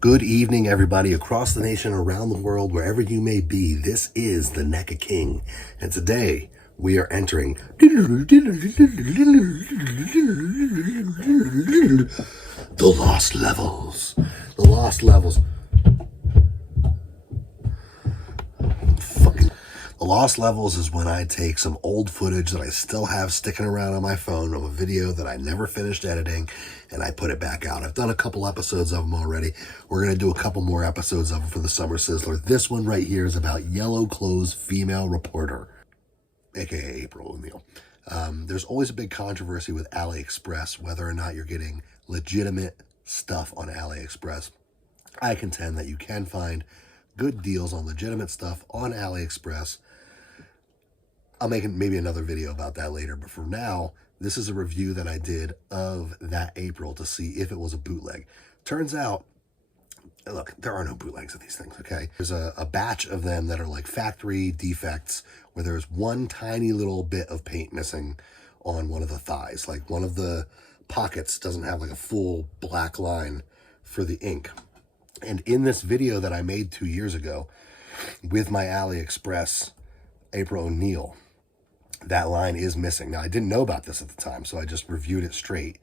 Good evening, everybody across the nation, around the world, wherever you may be. This is the NECA King, and today we are entering the Lost Levels. The Lost Levels. The Lost Levels is when I take some old footage that I still have sticking around on my phone of a video that I never finished editing, and I put it back out. I've done a couple episodes of them already. We're going to do a couple more episodes of them for the Summer Sizzler. This one right here is about yellow clothes female reporter, aka April O'Neil. There's always a big controversy with AliExpress, whether or not you're getting legitimate stuff on AliExpress. I contend that you can find good deals on legitimate stuff on AliExpress. I'll make maybe another video about that later, but for now, this is a review that I did of that April to see if it was a bootleg. Turns out, look, there are no bootlegs of these things, okay? There's a batch of them that are like factory defects where there's one tiny little bit of paint missing on one of the thighs. Like one of the pockets doesn't have like a full black line for the ink. And in this video that I made 2 years ago with my AliExpress April O'Neil, that line is missing. Now, I didn't know about this at the time, so I just reviewed it straight.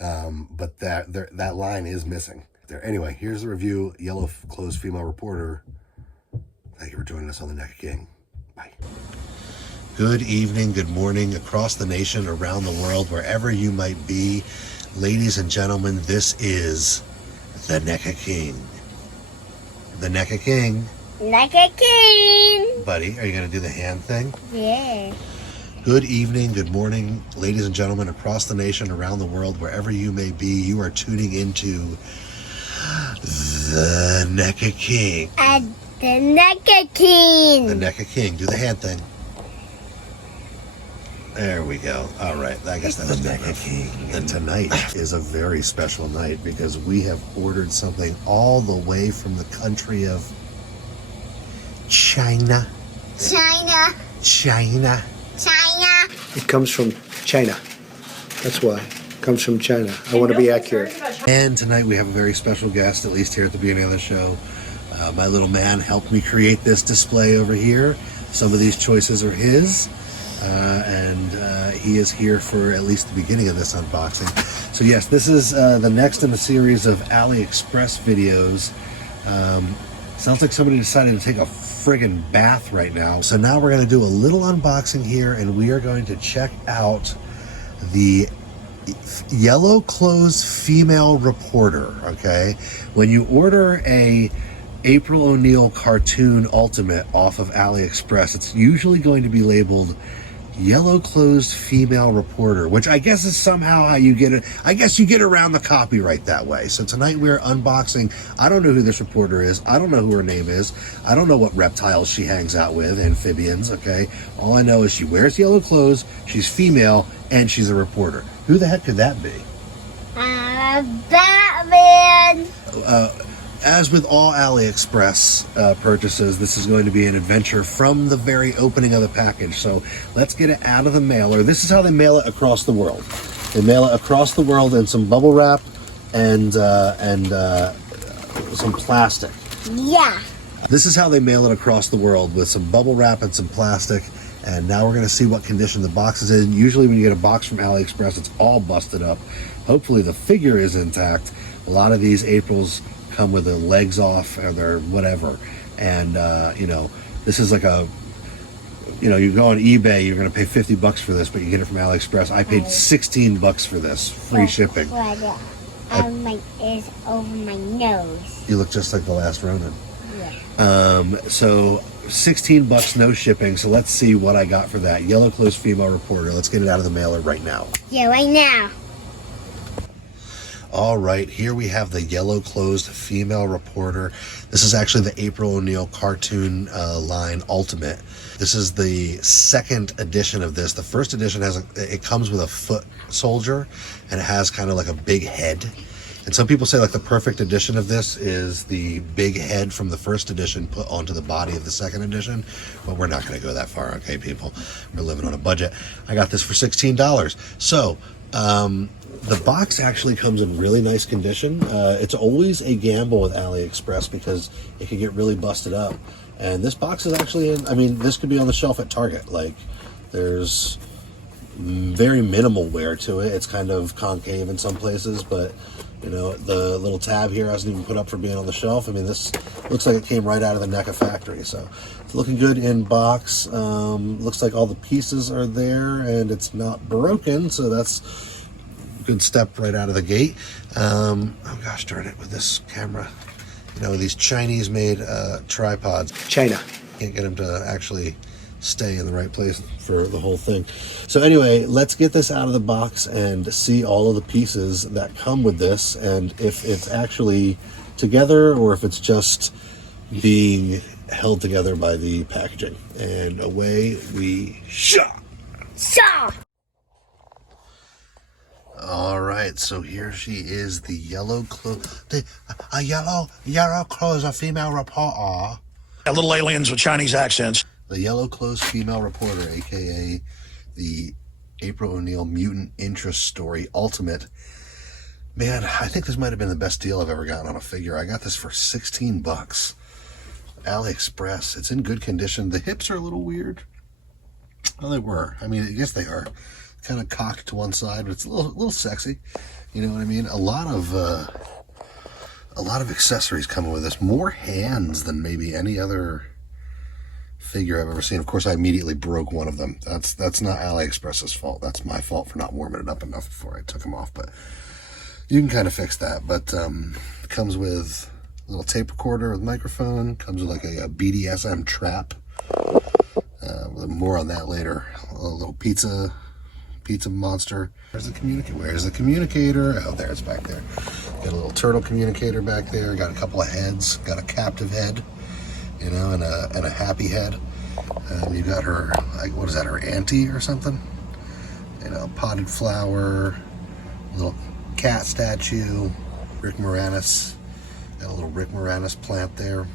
But that line is missing. Anyway, here's the review. Yellow clothes female reporter. Thank you for joining us on the NECA King. Bye. Good evening, good morning, across the nation, around the world, wherever you might be. Ladies and gentlemen, this is the NECA King. The NECA King. NECA King. Buddy, are you going to do the hand thing? Yeah. Good evening, good morning, ladies and gentlemen, across the nation, around the world, wherever you may be. You are tuning into the NECA King. The NECA King. The NECA King. Do the hand thing. There we go. All right. I guess that was the NECA King. And tonight is a very special night because we have ordered something all the way from the country of China. China. China. China. It comes from China. That's why. It comes from China. I want to be accurate. And tonight we have a very special guest, at least here at the beginning of the show. My little man helped me create this display over here. Some of these choices are his. And he is here for at least the beginning of this unboxing. So yes, this is the next in a series of AliExpress videos. Sounds like somebody decided to take a friggin' bath right now. So now we're going to do a little unboxing here, and we are going to check out the yellow clothes female reporter, okay? When you order a April O'Neil cartoon ultimate off of AliExpress, it's usually going to be labeled yellow clothes female reporter, which I guess is somehow how you get it. I guess you get around the copyright that way. So tonight we're unboxing. I don't know who this reporter is. I don't know who her name is. I don't know what reptiles she hangs out with, amphibians, okay? All I know is she wears yellow clothes, she's female, and she's a reporter. Who the heck could that be? Batman. As with all AliExpress purchases, this is going to be an adventure from the very opening of the package. So let's get it out of the mailer. This is how they mail it across the world. They mail it across the world in some bubble wrap and some plastic. Yeah. This is how they mail it across the world, with some bubble wrap and some plastic. And now we're going to see what condition the box is in. Usually when you get a box from AliExpress, it's all busted up. Hopefully the figure is intact. A lot of these Aprils come with their legs off or their whatever, and you know, this is like a, you know, you go on eBay, you're gonna pay $50 for this, but you get it from AliExpress. I paid $16 for this, free shipping. Is over my nose. You look just like the last Ronin. Yeah. So $16, no shipping. So let's see what I got for that yellow clothes female reporter. Let's get it out of the mailer right now. Yeah, right now. All right, here we have the yellow clothes female reporter. This is actually the April O'Neil cartoon line ultimate. This is the second edition of this. The first edition it comes with a foot soldier, and it has kind of like a big head. And some people say like the perfect edition of this is the big head from the first edition put onto the body of the second edition, but we're not going to go that far, okay, people? We're living on a budget. I got this for $16. So The box actually comes in really nice condition. It's always a gamble with AliExpress because it can get really busted up. And this box is actually in, I mean, this could be on the shelf at Target. Like, there's very minimal wear to it. It's kind of concave in some places, but, you know, the little tab here hasn't even put up for being on the shelf. I mean, this looks like it came right out of the NECA factory. So, it's looking good in box. Looks like all the pieces are there, and it's not broken, so that's good step right out of the gate. Oh gosh darn it, with this camera, you know, these Chinese made tripods, China. can't get them to actually stay in the right place for the whole thing. So anyway, let's get this out of the box and see all of the pieces that come with this, and if it's actually together or if it's just being held together by the packaging. And away we shot. All right, so here she is, the yellow clothes, a yellow clothes, a female reporter. Little aliens with Chinese accents. The yellow clothes female reporter, aka the April O'Neil Mutant Interest Story Ultimate. Man, I think this might have been the best deal I've ever gotten on a figure. I got this for 16 bucks. AliExpress. It's in good condition. The hips are a little weird. Well, they were. I mean, I guess they are. Kind of cocked to one side, but it's a little sexy. You know what I mean? A lot of accessories coming with this. More hands than maybe any other figure I've ever seen. Of course, I immediately broke one of them. That's not AliExpress's fault. That's my fault for not warming it up enough before I took them off. But you can kind of fix that. But it comes with a little tape recorder with microphone. Comes with like a BDSM trap. More on that later. A little pizza monster. Where's the communicator? Oh, there, it's back there. Got a little turtle communicator back there. Got a couple of heads. Got a captive head, you know, and a happy head. You got her, like, what is that, her auntie or something? You know, potted flower, little cat statue, Rick Moranis. Got a little Rick Moranis plant there.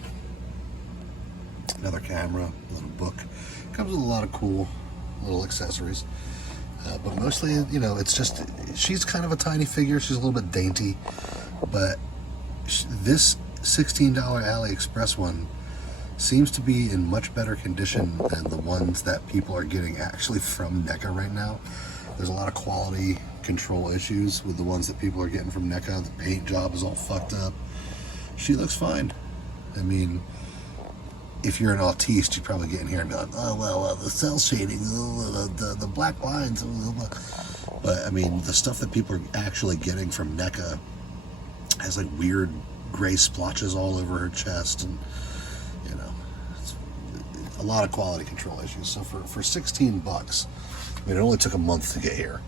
Another camera, a little book. Comes with a lot of cool little accessories. But mostly, you know, it's just, she's kind of a tiny figure. She's a little bit dainty. But this $16 AliExpress one seems to be in much better condition than the ones that people are getting actually from NECA right now. There's a lot of quality control issues with the ones that people are getting from NECA. The paint job is all fucked up. She looks fine. I mean, if you're an autiste, you'd probably get in here and be like, oh, well, the cell shading, the black lines. But, I mean, the stuff that people are actually getting from NECA has, like, weird gray splotches all over her chest. And, you know, it's a lot of quality control issues. So for 16 bucks, I mean, it only took a month to get here.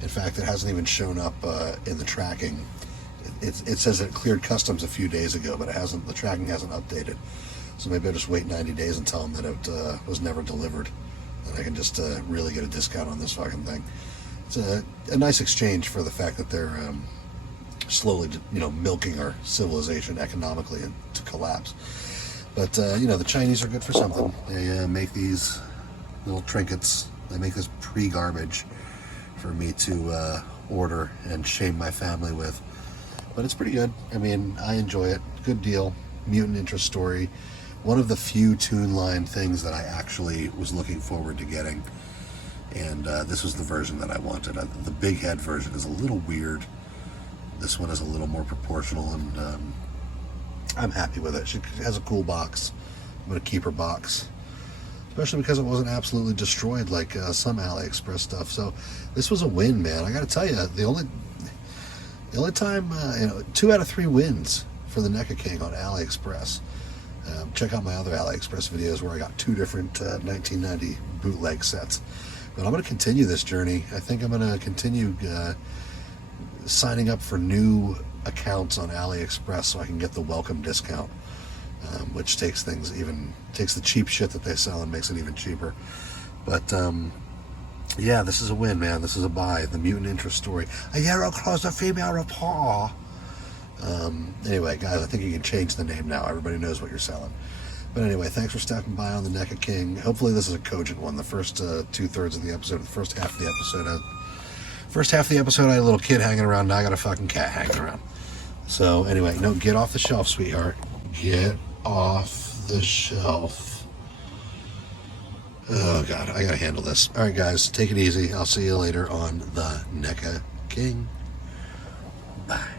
In fact, it hasn't even shown up in the tracking. It says it cleared customs a few days ago, but it hasn't. The tracking hasn't updated. So maybe I'll just wait 90 days and tell them that it was never delivered, and I can just really get a discount on this fucking thing. It's a nice exchange for the fact that they're slowly, you know, milking our civilization economically to collapse. But you know, the Chinese are good for something. They make these little trinkets. They make this pre-garbage for me to order and shame my family with. But it's pretty good. I mean, I enjoy it. Good deal. Mutant Interest Story. One of the few Toon Line things that I actually was looking forward to getting. And this was the version that I wanted. The big head version is a little weird. This one is a little more proportional, and I'm happy with it. She has a cool box. I'm going to keep her box. Especially because it wasn't absolutely destroyed like some AliExpress stuff. So this was a win, man. I got to tell you, the only time, 2 out of 3 wins for the NECA King on AliExpress. Check out my other AliExpress videos where I got 2 different 1990 bootleg sets. But I'm going to continue this journey. I think I'm going to continue signing up for new accounts on AliExpress so I can get the welcome discount, which takes the cheap shit that they sell and makes it even cheaper. But yeah, this is a win, man. This is a buy. The Mutant Interest Story. A yellow clothes, a female reporter. Anyway, guys, I think you can change the name now. Everybody knows what you're selling. But anyway, thanks for stopping by on the NECA King. Hopefully this is a cogent one. The first 2/3 of the episode, the first half of the episode First half of the episode, I had a little kid hanging around. Now I got a fucking cat hanging around. So anyway, no, get off the shelf, sweetheart. Get off the shelf. Oh, God, I got to handle this. All right, guys, take it easy. I'll see you later on the NECA King. Bye.